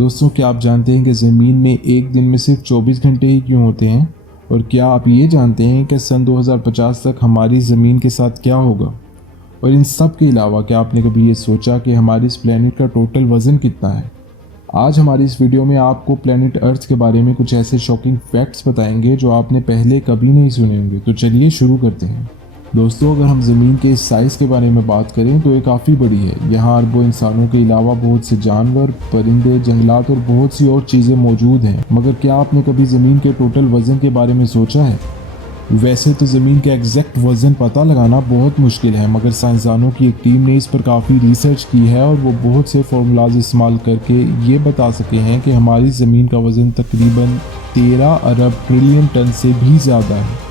दोस्तों, क्या आप जानते हैं कि ज़मीन में एक दिन में सिर्फ 24 घंटे ही क्यों होते हैं? और क्या आप ये जानते हैं कि सन 2050 तक हमारी ज़मीन के साथ क्या होगा? और इन सब के अलावा क्या आपने कभी ये सोचा कि हमारे इस प्लेनेट का टोटल वज़न कितना है? आज हमारी इस वीडियो में आपको प्लेनेट अर्थ के बारे में कुछ ऐसे शॉकिंग फैक्ट्स बताएंगे जो आपने पहले कभी नहीं सुने होंगे। तो चलिए शुरू करते हैं। दोस्तों, अगर हम ज़मीन के इस साइज़ के बारे में बात करें तो ये काफ़ी बड़ी है। यहाँ अरबों इंसानों के अलावा बहुत से जानवर, परिंदे, जंगलात और बहुत सी और चीज़ें मौजूद हैं। मगर क्या आपने कभी ज़मीन के टोटल वज़न के बारे में सोचा है? वैसे तो ज़मीन का एग्जैक्ट वज़न पता लगाना बहुत मुश्किल है, मगर साइंसदानों की एक टीम ने इस पर काफ़ी रिसर्च की है और वो बहुत से फार्मूलाज इस्तेमाल करके ये बता सके हैं कि हमारी ज़मीन का वज़न तकरीबन 13 अरब ट्रिलियन टन से भी ज़्यादा है।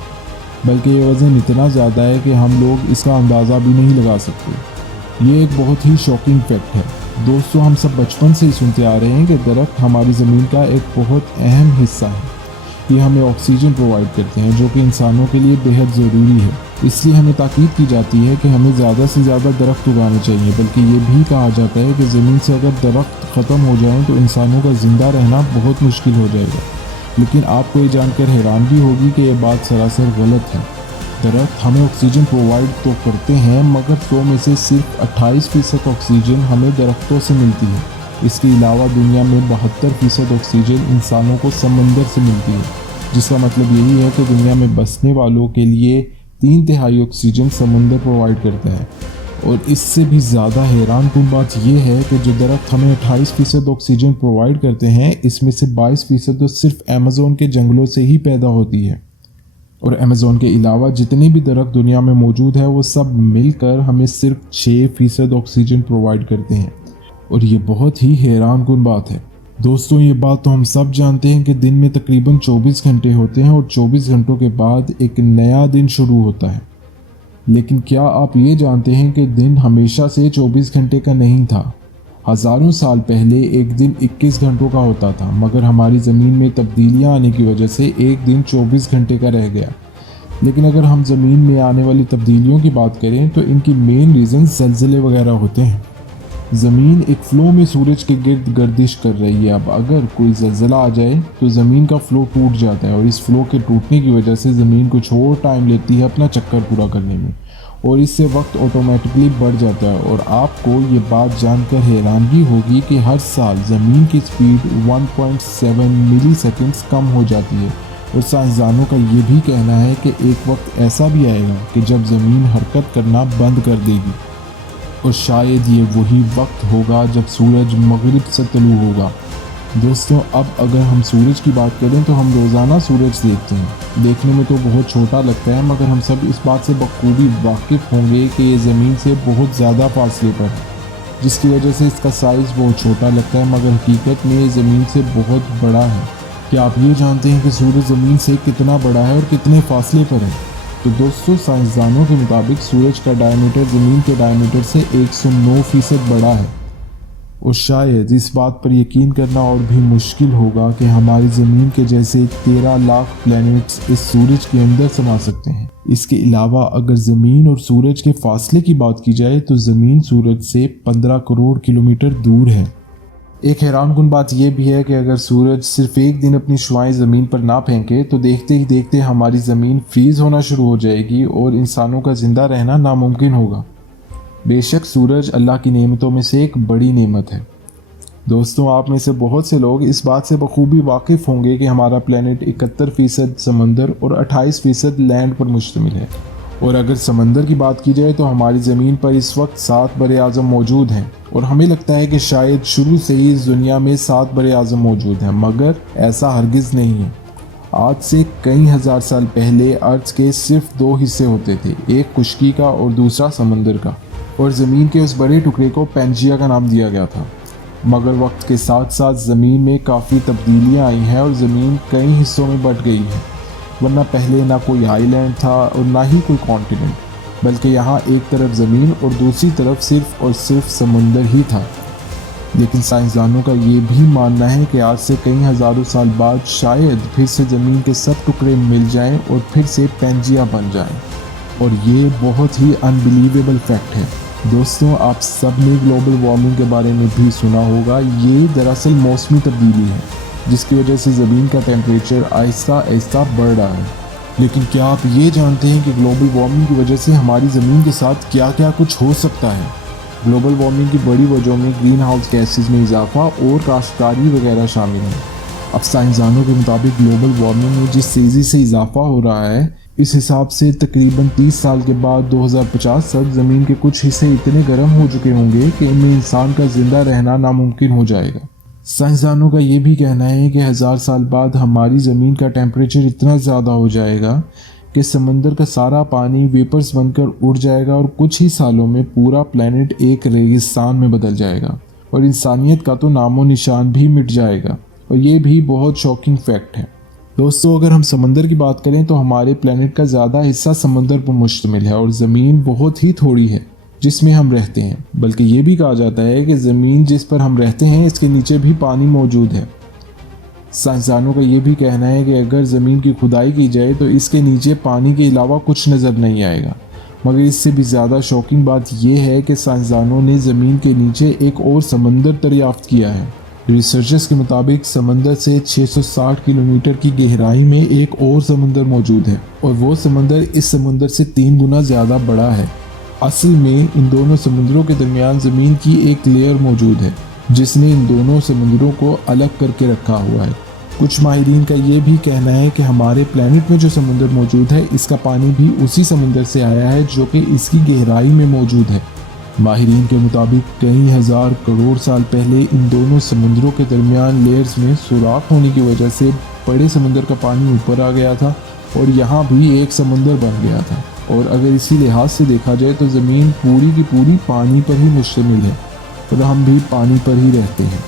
बल्कि ये वज़न इतना ज़्यादा है कि हम लोग इसका अंदाज़ा भी नहीं लगा सकते। ये एक बहुत ही शॉकिंग फैक्ट है। दोस्तों, हम सब बचपन से ही सुनते आ रहे हैं कि दरख्त हमारी ज़मीन का एक बहुत अहम हिस्सा है। ये हमें ऑक्सीजन प्रोवाइड करते हैं जो कि इंसानों के लिए बेहद ज़रूरी है। इसलिए हमें ताकीद की जाती है कि हमें ज़्यादा से ज़्यादा दरख्त उगाने चाहिए। बल्कि ये भी कहा जाता है कि ज़मीन से अगर दरख्त ख़त्म हो जाएँ तो इंसानों का ज़िंदा रहना बहुत मुश्किल हो जाएगा। लेकिन आपको ये जानकर हैरानगी होगी कि यह बात सरासर गलत है। दरख्त हमें ऑक्सीजन प्रोवाइड तो करते हैं, मगर 100 में से सिर्फ 28% ऑक्सीजन हमें दरख्तों से मिलती है। इसके अलावा दुनिया में 72% ऑक्सीजन इंसानों को समंदर से मिलती है, जिसका मतलब यही है कि दुनिया में बसने वालों के लिए 3/3 ऑक्सीजन समंदर प्रोवाइड करता है। और इससे भी ज़्यादा हैरानकुन बात यह है कि जो दरख्त हमें 28% ऑक्सीजन प्रोवाइड करते हैं, इसमें से 22% तो सिर्फ अमेज़न के जंगलों से ही पैदा होती है। और अमेज़न के अलावा जितने भी दरख्त दुनिया में मौजूद है वो सब मिलकर हमें सिर्फ 6% ऑक्सीजन प्रोवाइड करते हैं। और ये बहुत ही हैरानकुन बात है। दोस्तों, ये बात तो हम सब जानते हैं कि दिन में तकरीबन 24 घंटे होते हैं और 24 घंटों के बाद एक नया दिन शुरू होता है। लेकिन क्या आप ये जानते हैं कि दिन हमेशा से 24 घंटे का नहीं था? हज़ारों साल पहले एक दिन 21 घंटों का होता था, मगर हमारी ज़मीन में तब्दीलियां आने की वजह से एक दिन 24 घंटे का रह गया। लेकिन अगर हम ज़मीन में आने वाली तब्दीलियों की बात करें तो इनकी मेन रीज़न ज़लज़ले वगैरह होते हैं। ज़मीन एक फ़्लो में सूरज के गिर्द गर्दिश कर रही है। अब अगर कोई ज़लज़ला आ जाए तो ज़मीन का फ़्लो टूट जाता है और इस फ़्लो के टूटने की वजह से ज़मीन कुछ और टाइम लेती है अपना चक्कर पूरा करने में, और इससे वक्त ऑटोमेटिकली बढ़ जाता है। और आपको ये बात जानकर हैरानगी होगी कि हर साल ज़मीन की स्पीड 1.7 मिली सेकेंड्स कम हो जाती है। और साइंसदानों का ये भी कहना है कि एक वक्त ऐसा भी आएगा कि जब ज़मीन हरकत करना बंद कर देगी, और शायद ये वही वक्त होगा जब सूरज मगरिब से तलू होगा। दोस्तों, अब अगर हम सूरज की बात करें तो हम रोज़ाना सूरज देखते हैं। देखने में तो बहुत छोटा लगता है, मगर हम सब इस बात से बखूबी वाकिफ़ होंगे कि ये ज़मीन से बहुत ज़्यादा फासले पर है, जिसकी वजह से इसका साइज़ बहुत छोटा लगता है, मगर हकीकत में ये ज़मीन से बहुत बड़ा है। क्या आप ये जानते हैं कि सूरज ज़मीन से कितना बड़ा है और कितने फासले पर है? तो दोस्तों, साइंसदानों के मुताबिक सूरज का डायमीटर ज़मीन के डायमीटर से 109% बड़ा है। और शायद इस बात पर यकीन करना और भी मुश्किल होगा कि हमारी ज़मीन के जैसे 13 लाख प्लैनेट्स इस सूरज के अंदर समा सकते हैं। इसके अलावा अगर ज़मीन और सूरज के फासले की बात की जाए तो ज़मीन सूरज से 15 करोड़ किलोमीटर दूर है। एक हैरानकुन बात यह भी है कि अगर सूरज सिर्फ एक दिन अपनी शुआएं ज़मीन पर ना फेंके तो देखते ही देखते हमारी ज़मीन फ्रीज़ होना शुरू हो जाएगी और इंसानों का ज़िंदा रहना नामुमकिन होगा। बेशक सूरज अल्लाह की नेमतों में से एक बड़ी नेमत है। दोस्तों, आप में से बहुत से लोग इस बात से बखूबी वाकिफ़ होंगे कि हमारा प्लेनेट 71% समंदर और 28% लैंड पर मुश्तमिल है। और अगर समंदर की बात की जाए तो हमारी ज़मीन पर इस वक्त 7 बड़े आज़म मौजूद हैं, और हमें लगता है कि शायद शुरू से ही इस दुनिया में 7 बड़े आज़म मौजूद हैं, मगर ऐसा हरगिज़ नहीं है। आज से कई हज़ार साल पहले अर्थ के सिर्फ 2 हिस्से होते थे, एक खुश्की का और दूसरा समंदर का, और ज़मीन के उस बड़े टुकड़े को पैंजिया का नाम दिया गया था। मगर वक्त के साथ साथ ज़मीन में काफ़ी तब्दीलियाँ आई हैं और ज़मीन कई हिस्सों में बंट गई है। वरना पहले ना कोई आइलैंड था और ना ही कोई कॉन्टिनेंट, बल्कि यहाँ एक तरफ ज़मीन और दूसरी तरफ सिर्फ और सिर्फ समंदर ही था। लेकिन साइंसदानों का ये भी मानना है कि आज से कई हज़ारों साल बाद शायद फिर से ज़मीन के सब टुकड़े मिल जाएं और फिर से पैंजिया बन जाएं। और ये बहुत ही अनबिलीवेबल फैक्ट है। दोस्तों, आप सब ने ग्लोबल वार्मिंग के बारे में भी सुना होगा। ये दरअसल मौसमी तब्दीली है जिसकी वजह से ज़मीन का टेम्परेचर आहिस्ता आहिस्ता बढ़ रहा है। लेकिन क्या आप ये जानते हैं कि ग्लोबल वार्मिंग की वजह से हमारी ज़मीन के साथ क्या क्या कुछ हो सकता है? ग्लोबल वार्मिंग की बड़ी वजहों में ग्रीन हाउस गैसेज में इजाफा और काश्तकारी वगैरह शामिल हैं। अब साइंसदानों के मुताबिक ग्लोबल वार्मिंग में जिस तेज़ी से इजाफा हो रहा है, इस हिसाब से तकरीबन 30 साल के बाद 2050 तक ज़मीन के कुछ हिस्से इतने गर्म हो चुके होंगे कि इनमें इंसान का ज़िंदा रहना नामुमकिन हो जाएगा। साइंसदानों का ये भी कहना है कि 1000 साल बाद हमारी ज़मीन का टेम्परेचर इतना ज़्यादा हो जाएगा कि समंदर का सारा पानी वेपर्स बनकर उड़ जाएगा और कुछ ही सालों में पूरा प्लेनेट एक रेगिस्तान में बदल जाएगा और इंसानियत का तो नामो निशान भी मिट जाएगा। और ये भी बहुत शॉकिंग फैक्ट है। दोस्तों, अगर हम समंदर की बात करें तो हमारे प्लेनेट का ज़्यादा हिस्सा समंदर पर मुश्तमिल है और ज़मीन बहुत ही थोड़ी है जिसमें हम रहते हैं। बल्कि ये भी कहा जाता है कि ज़मीन जिस पर हम रहते हैं इसके नीचे भी पानी मौजूद है। साइंसदानों का ये भी कहना है कि अगर ज़मीन की खुदाई की जाए तो इसके नीचे पानी के अलावा कुछ नज़र नहीं आएगा। मगर इससे भी ज़्यादा शॉकिंग बात यह है कि साइंसदानों ने ज़मीन के नीचे एक और समंदर दरियाफ्त किया है। रिसर्चर्स के मुताबिक समंदर से 660 किलोमीटर की गहराई में एक और समंदर मौजूद है और वो समंदर इस समंदर से 3 गुना ज़्यादा बड़ा है। असल में इन दोनों समुद्रों के दरमियान ज़मीन की एक लेयर मौजूद है जिसने इन दोनों समुद्रों को अलग करके रखा हुआ है। कुछ माहिरीन का ये भी कहना है कि हमारे प्लेनेट में जो समुद्र मौजूद है इसका पानी भी उसी समुद्र से आया है जो कि इसकी गहराई में मौजूद है। माहिरीन के मुताबिक कई हज़ार करोड़ साल पहले इन दोनों समुद्रों के दरमियान लेयर्स में सुराख होने की वजह से बड़े समुद्र का पानी ऊपर आ गया था और यहाँ भी एक समुद्र बन गया था। और अगर इसी लिहाज से देखा जाए तो ज़मीन पूरी की पूरी पानी पर ही मुश्तमिल है और हम भी पानी पर ही रहते हैं।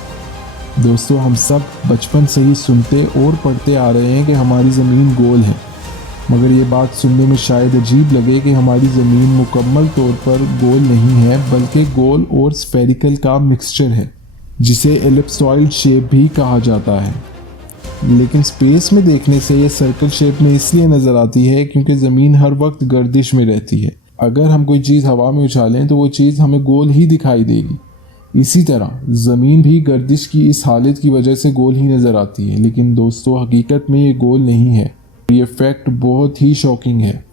दोस्तों, हम सब बचपन से ही सुनते और पढ़ते आ रहे हैं कि हमारी ज़मीन गोल है। मगर ये बात सुनने में शायद अजीब लगे कि हमारी ज़मीन मुकम्मल तौर पर गोल नहीं है बल्कि गोल और स्फेरिकल का मिक्सचर है जिसे एलिप्सॉइड शेप भी कहा जाता है। लेकिन स्पेस में देखने से ये सर्कल शेप में इसलिए नज़र आती है क्योंकि ज़मीन हर वक्त गर्दिश में रहती है। अगर हम कोई चीज़ हवा में उछालें तो वो चीज़ हमें गोल ही दिखाई देगी। इसी तरह ज़मीन भी गर्दिश की इस हालत की वजह से गोल ही नज़र आती है। लेकिन दोस्तों, हकीकत में ये गोल नहीं है। ये फैक्ट बहुत ही शॉकिंग है।